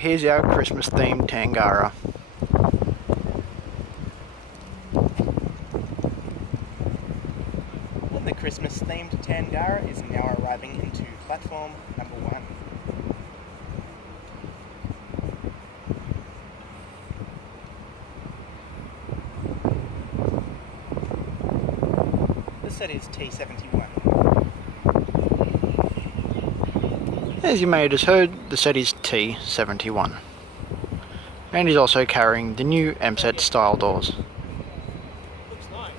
here's our Christmas themed Tangara. The Christmas themed Tangara is now arriving into platform number 1. The set is T71. As you may have just heard, the set is T71. And he's also carrying the new M-set style doors. Looks nice.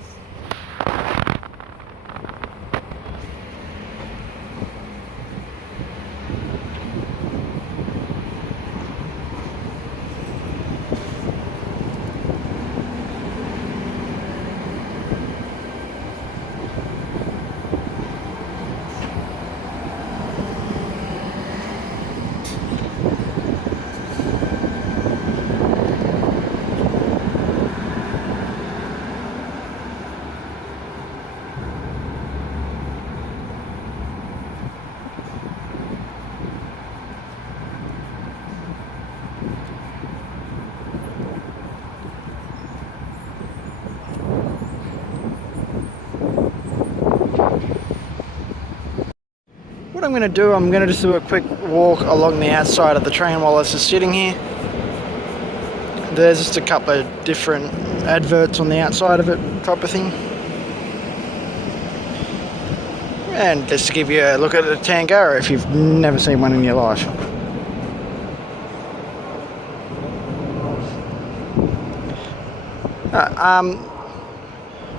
What I'm going to do, I'm going to just do a quick walk along the outside of the train while it's just sitting here. There's just a couple of different adverts on the outside of it, type of thing. And just to give you a look at the Tangara if you've never seen one in your life.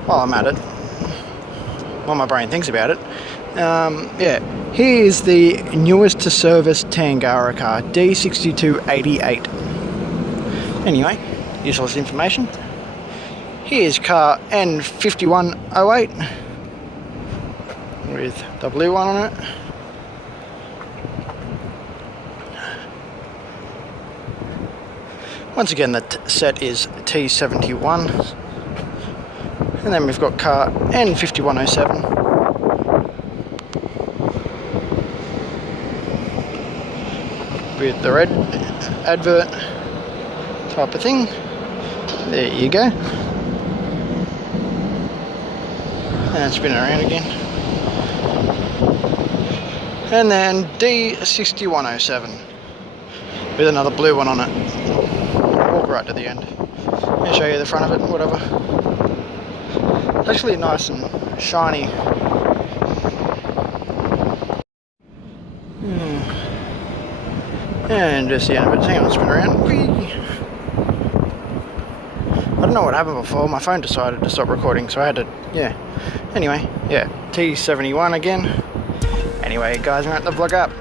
While I'm at it, while my brain thinks about it, yeah, here's the newest to service Tangara car, D6288. Anyway, useless information. Here's car N5108 with W1 on it. Once again, the set is T71. And then we've got car N5107. With the red advert type of thing. There you go. And spin it around again. And then D6107 with another blue one on it. Walk right to the end. I'll show you the front of it, whatever. It's actually nice and shiny. And just the end of it. Hang on, spin around. Whee! I don't know what happened before. My phone decided to stop recording, so I had to, yeah. Anyway, yeah, T71 again. Anyway, guys, we're at the vlog up.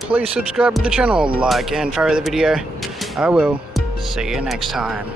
Please subscribe to the channel, like and follow the video. I will see you next time.